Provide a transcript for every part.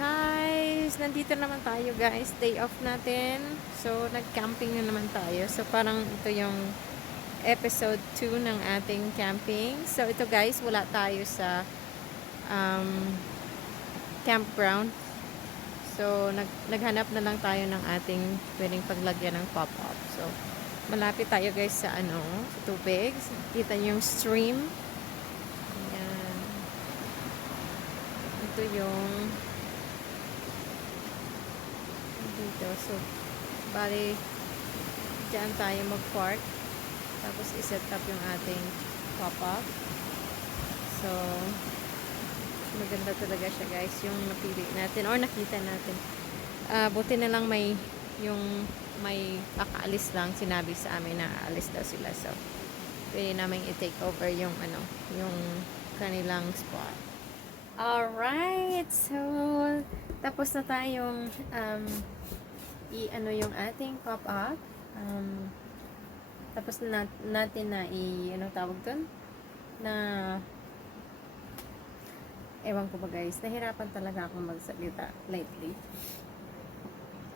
Guys, nandito naman tayo guys. Day off natin. So, nag-camping na naman tayo. So, parang ito yung episode 2 ng ating camping. So, ito guys, wala tayo sa campground. So, naghanap na lang tayo ng ating pwedeng paglagyan ng pop-up. So, malapit tayo guys sa sa tubig. Kita niyo yung stream. Ayan. Ito yung dito. So, bali, dyan tayo mag-park. Tapos, iset up yung ating pop-up. So, maganda talaga siya guys, yung napili natin or nakita natin. Buti na lang may kakaalis lang, sinabi sa amin na aalis daw sila. So, pwede namin i-take over yung yung kanilang spot. Alright, so tapos na tayong yung ating pop-up. Tapos na natin na tawag dun? Na ewan ko ba guys, nahirapan talaga akong magsalita lately.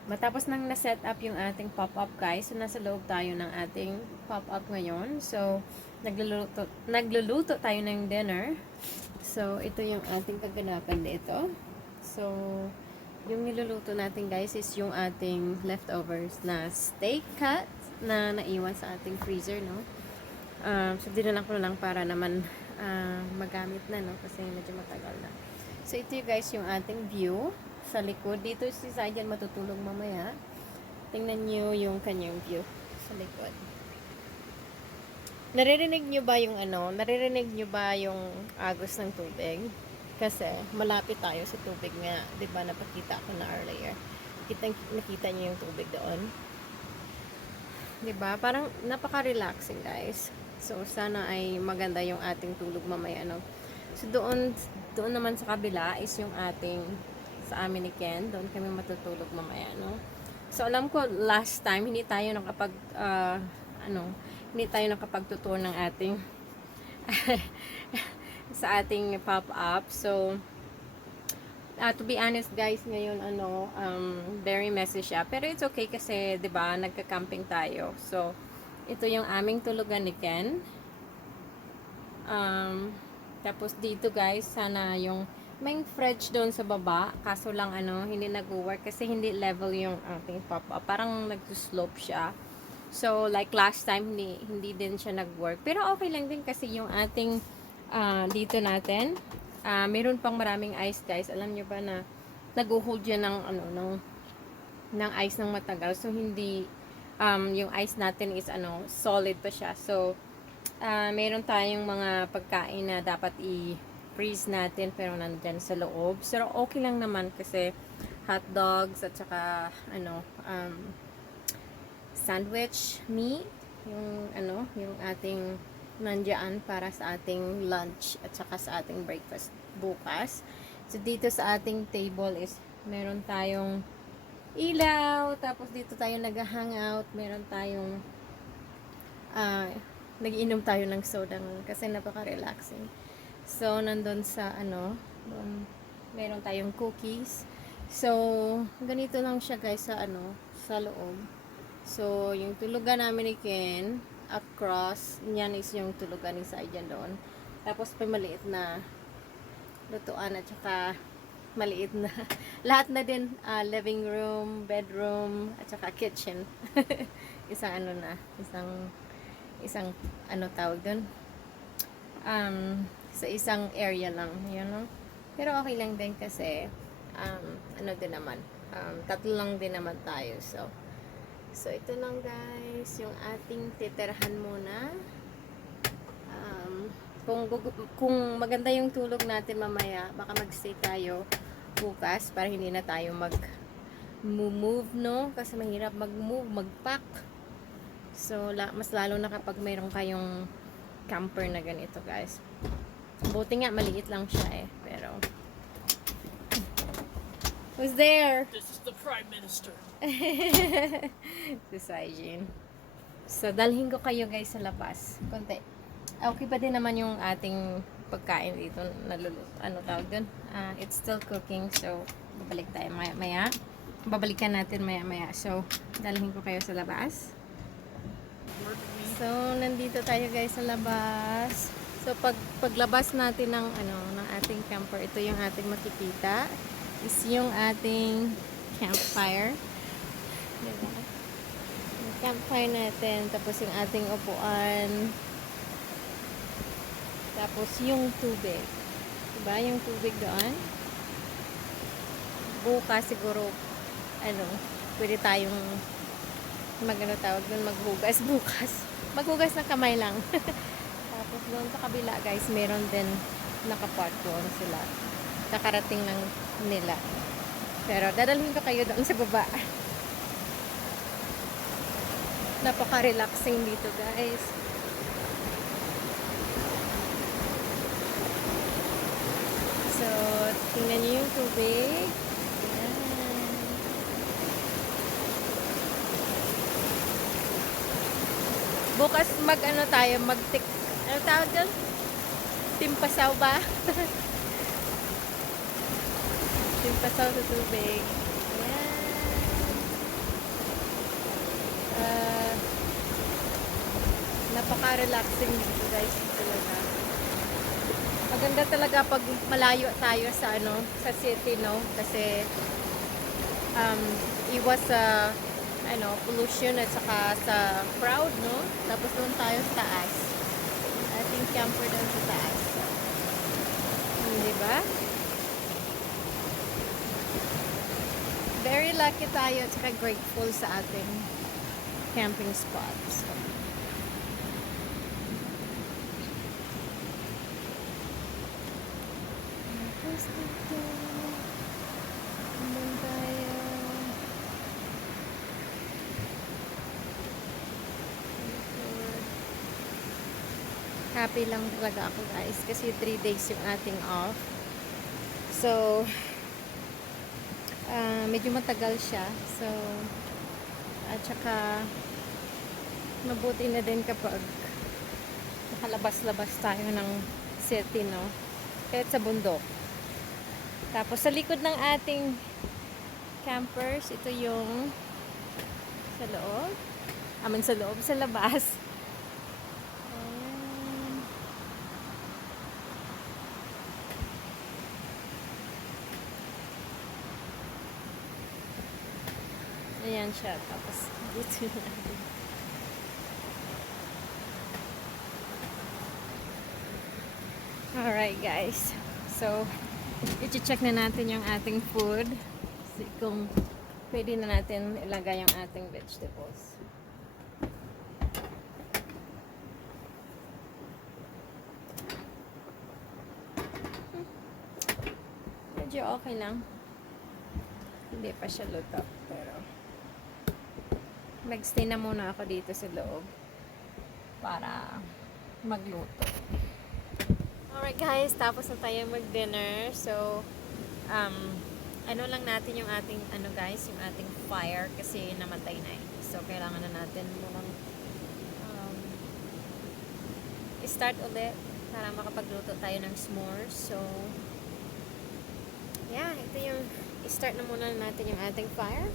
Matapos nang na-set up yung ating pop-up guys, so nasa loob tayo ng ating pop-up ngayon. So, nagluluto tayo ng dinner. So, ito yung ating kaganapan dito. So, yung niluluto natin guys is yung ating leftovers na steak cut na naiwan sa ating freezer, no? So, dinala ko na lang para naman magamit na, no? Kasi medyo matagal na. So, ito yung guys yung ating view sa likod. Dito si Zayden matutulog mamaya. Tingnan nyo yung kanyang view sa likod. Naririnig nyo ba yung naririnig nyo ba yung agos ng tubig? Kasi malapit tayo sa tubig nga, 'di ba? Napakita ko na earlier. Nakita niyo yung tubig doon. 'Di ba? Parang napaka-relaxing, guys. So sana ay maganda yung ating tulog mamaya, no. So doon naman sa kabila is yung ating sa amin ni Ken. Doon kami matutulog mamaya, no. So alam ko last time hindi tayo nakapagtutur ng ating sa ating pop-up. So, to be honest guys, ngayon very messy siya. Pero it's okay kasi, 'di ba, nagka-camping tayo. So, ito yung aming tulugan ni Ken. Tapos dito guys, sana yung may fridge doon sa baba. Kaso lang hindi nag-work kasi hindi level yung ating pop-up. Parang nag-slope siya. So, like last time, hindi din siya nag-work. Pero okay lang din kasi yung ating dito natin, meron pang maraming ice guys. Alam nyo ba na nag-hold yan ng ice ng matagal. So, hindi, yung ice natin is solid pa siya. So, meron tayong mga pagkain na dapat i-freeze natin pero nandyan sa loob. So, okay lang naman kasi hot dogs at saka sandwich meat, yung ating nandiyan para sa ating lunch at saka sa ating breakfast bukas. So, dito sa ating table is meron tayong ilaw, tapos dito tayo nag-hangout, meron tayong nagiinom tayo ng soda kasi napaka-relaxing. So, nandun sa doon, meron tayong cookies. So, ganito lang siya guys sa loob. So, yung tulugan namin ni Ken, across, yan is yung tulugan ni Zayden doon. Tapos, may maliit na lutuan at saka maliit na, lahat na din, living room, bedroom, at saka kitchen. Isang tawag doon? Sa isang area lang, Pero okay lang din kasi, din naman, tatlo lang din naman tayo, So, ito lang guys, yung ating titirahan muna. Kung maganda yung tulog natin mamaya, baka magstay tayo bukas para hindi na tayo mag-move, no? Kasi mahirap mag-move, mag-pack. So, mas lalo na kapag mayroon kayong camper na ganito guys. Buti nga, maliit lang siya pero who's there? This is the Prime Minister. Si Saijin. So, dalhin ko kayo guys sa labas. Konti. Okay pa din naman yung ating pagkain dito. Tawag dun? It's still cooking. So, babalik tayo maya-maya. Babalikan natin maya-maya. So, dalhin ko kayo sa labas. So, nandito tayo guys sa labas. So, paglabas natin ng ng ating camper, ito yung ating makikita. Is yung ating campfire. Diba? Yung campfire natin, tapos yung ating upuan. Tapos yung tubig. Diba? Yung tubig doon. Bukas siguro pwede tayong tawag doon, maghugas bukas. Maghugas ng kamay lang. Tapos doon sa kabila guys, meron din nakapark doon sila. Kakarating lang nila. Pero dadalhin ko kayo doon sa baba. Napaka-relaxing dito guys. So, tingnan niyo yung tubig. Bukas tayo, ano tawag dyan? Timpasaw ba? Timpasaw sa tubig. Ayan. Napaka-relaxing dito guys talaga. Maganda talaga pag malayo tayo sa sa city, no? Kasi iwas sa pollution at saka sa crowd, no? Tapos doon tayo sa taas. Ating camper doon sa taas. Diba? Very lucky tayo at saka grateful sa ating camping spots. Tapos dito. Naman tayo. Happy lang talaga ako guys kasi 3 days yung ating off. So medyo matagal siya. So at saka mabuti na din kapag nakalabas-labas tayo ng city, no? Kahit sa bundok. Tapos sa likod ng ating campers, ito yung sa loob. Sa labas. Ayan siya. Tapos, dito natin. Alright guys. So, i-check na natin yung ating food. Kung pwede na natin ilagay yung ating vegetables. Medyo okay lang. Hindi pa siya luto. Pero mag-stay na muna ako dito sa loob para magluto. Alright guys, tapos na tayo mag-dinner. So, lang natin yung ating, yung ating fire kasi namatay na eh. So, kailangan na natin munang start ulit para makapagluto tayo ng s'mores. So, yeah, ito yung start na muna natin yung ating fire.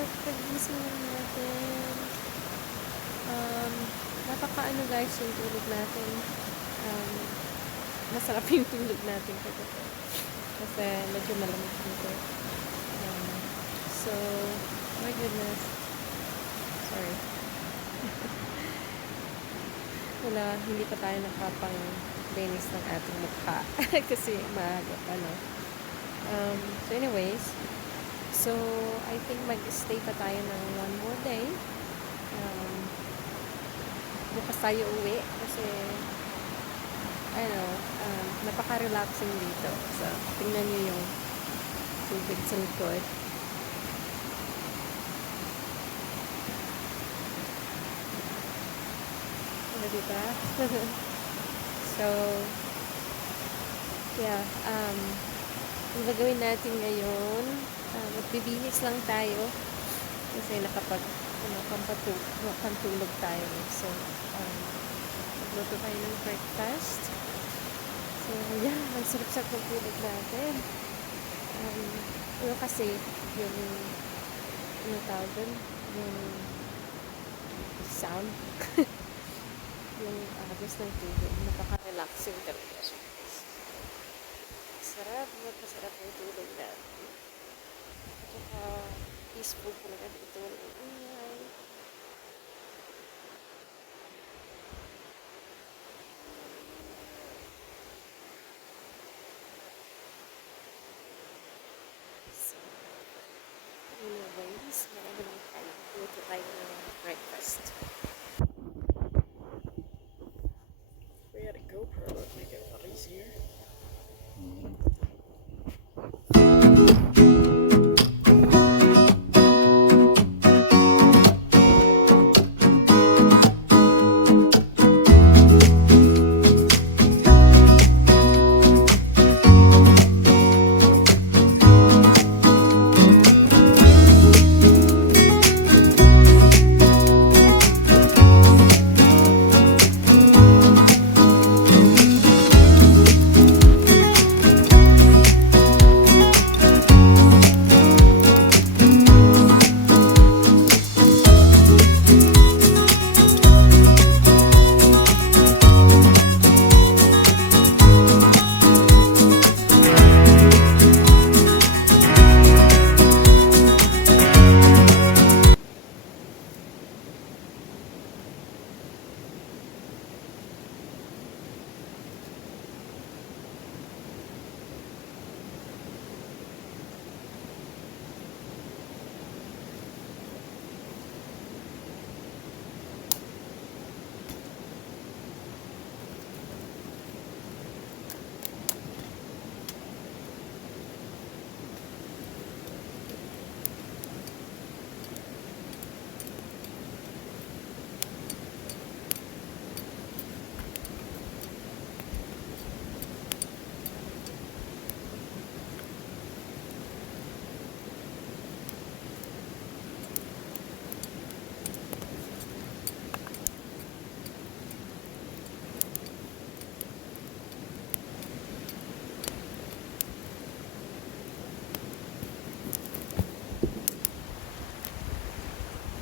So, pag-gising lang natin, napaka-ano guys yung tulog natin. Um, Masarap yung tulog natin kagabi. Kasi medyo malamig dito. Um, so, my goodness. Sorry. Wala, hindi pa tayo nakapang-linis ng ating mukha. Kasi maaga pa, no? So anyways, so I think mag-stay pa tayo ng one more day. Bukas tayo uwi kasi ano, napaka-relaxing dito. So, tingnan nyo yung tubig sa likod. Ano, diba? So, yeah, ang gagawin natin ngayon, magbibihis lang tayo kasi pantulog tayo. So, magluto tayo ng breakfast. So, yeah, ang sarap-sarap ng tulog natin. Kasi, yung, ano tawag dun? Yung sound. Yung agos ng tulog. Napaka-relaxing talaga siya. Masarap yung tulog natin. At saka, peaceful talaga dito. Walang ingay. So, anyways, marami lang tayo. Luto tayo ng breakfast. We gotta go, bro. Make it a lot easier.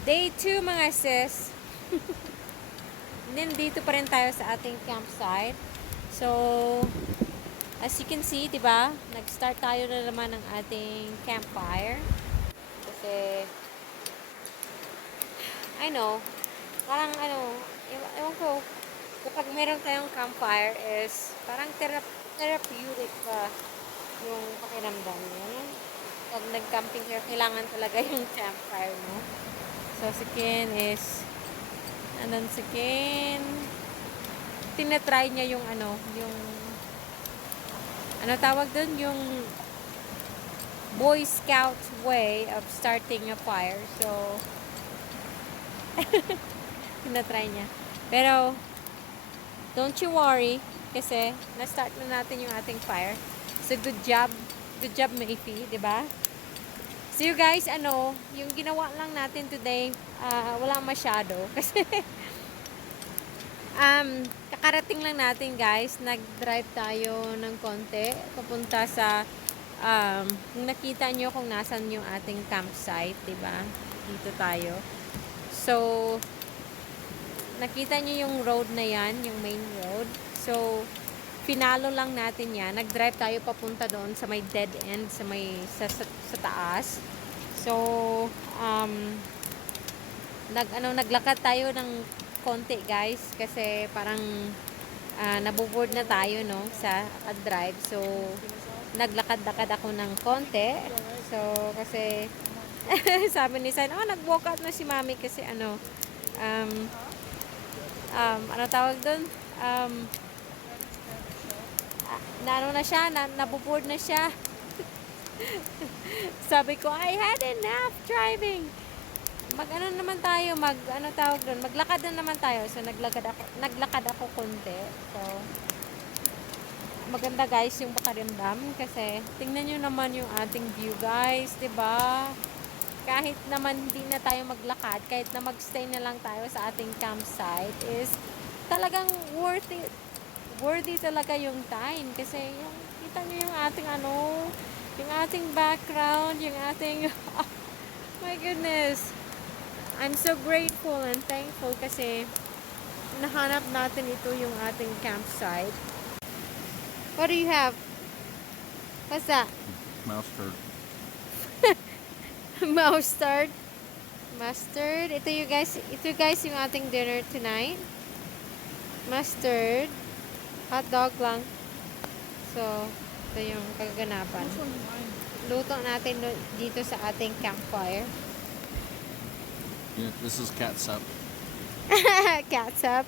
Day 2 mga sis. Then dito pa rin tayo sa ating campsite. So, as you can see, 'di ba? Nag-start tayo na naman ng ating campfire. Kasi I know, parang ewan ko, kapag meron tayong campfire is parang therapeutic pa yung pakiramdam niya. Pag nag-camping kayo, kailangan talaga yung campfire mo. So, si Ken is, si Ken, tinatry niya yung tawag dun, yung Boy Scout way of starting a fire. So, tinatry niya. Pero, don't you worry, kasi, na-start na natin yung ating fire. So, good job, Mayfi, diba? So you guys, yung ginawa lang natin today, wala masyado. Kasi, kakarating lang natin guys, nag-drive tayo ng konti, papunta sa, kung nakita nyo kung nasan yung ating campsite, diba? dito tayo. So, nakita nyo yung road na yan, yung main road. So, pinalo lang natin yan. Nag-drive tayo papunta doon sa may dead end, sa taas. So, naglakad tayo ng konti guys kasi parang naboboard na tayo no sa drive. So, naglakad-lakad ako ng konti. So, kasi sabi ni San, nag-walk out na si Mami kasi ano tawag doon? Na siya, naboboard na siya. Sabi ko, I had enough driving. Maglakad na naman tayo. So, naglakad ako konti. So, maganda guys yung pakiramdam kasi tingnan nyo naman yung ating view guys, 'di ba? Kahit naman hindi na tayo maglakad, kahit na magstay na lang tayo sa ating campsite is talagang worthy talaga yung time kasi yung kita nyo yung ating yung ating background, yung ating oh my goodness. I'm so grateful and thankful kasi nahanap natin ito yung ating campsite. What do you have? What's that? Mustard. Mustard. Mustard. Ito guys yung ating dinner tonight. Mustard. Hot dog lang. So, ito yung kaganapan. Luto natin dito sa ating campfire. Yeah, this is catsup. Catsup.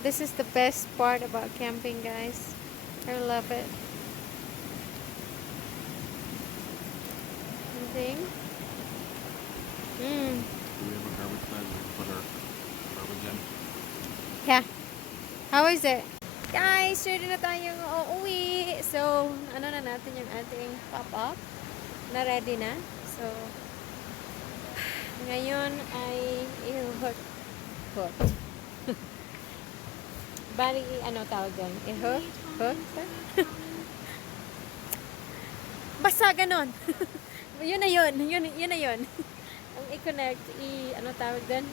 This is the best part about camping, guys. I love it. Anything? Do we have a garbage bag we can put our garbage in? Yeah. How is it? Guys, ready na tayong uuwi. So, na natin yung ating pop-up. Na ready na. So, ngayon ay i-hot. Bali, tawag doon? I-hot? Basta ganon. Yun na yun. Ang i-connect, tawag doon?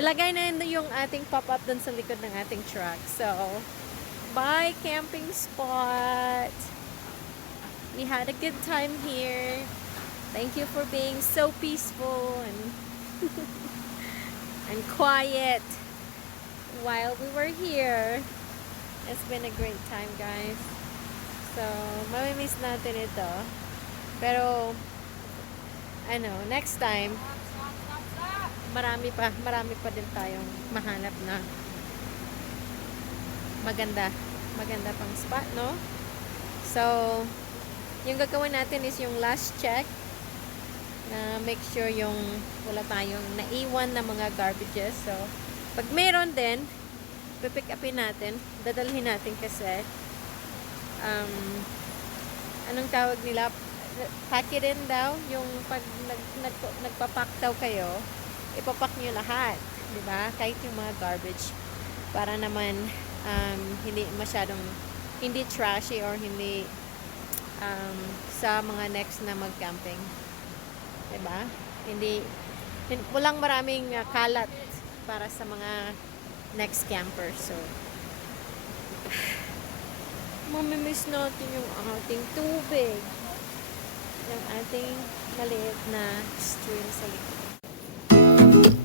Ilagay na yung ating pop-up doon sa likod ng ating truck. So, bye camping spot. We had a good time here. Thank you for being so peaceful and quiet while we were here. It's been a great time, guys. So, mamimiss natin ito. Pero, next time, marami pa din tayong mahanap na maganda pang spot, no? So, yung gagawin natin is yung last check na make sure yung wala tayong naiwan na mga garbages. So, pag meron din, pipick upin natin, dadalhin natin kasi anong tawag nila? Pack it in daw. Yung pag nagpapack daw kayo, ipapack nyo lahat. Diba? Kahit yung mga garbage. Para naman hindi masyadong hindi trashy or hindi sa mga next na mag-camping. Diba? Walang maraming kalat para sa mga next camper. So, mamimiss natin yung ating tubig. Yung ating maliit na stream sa likod.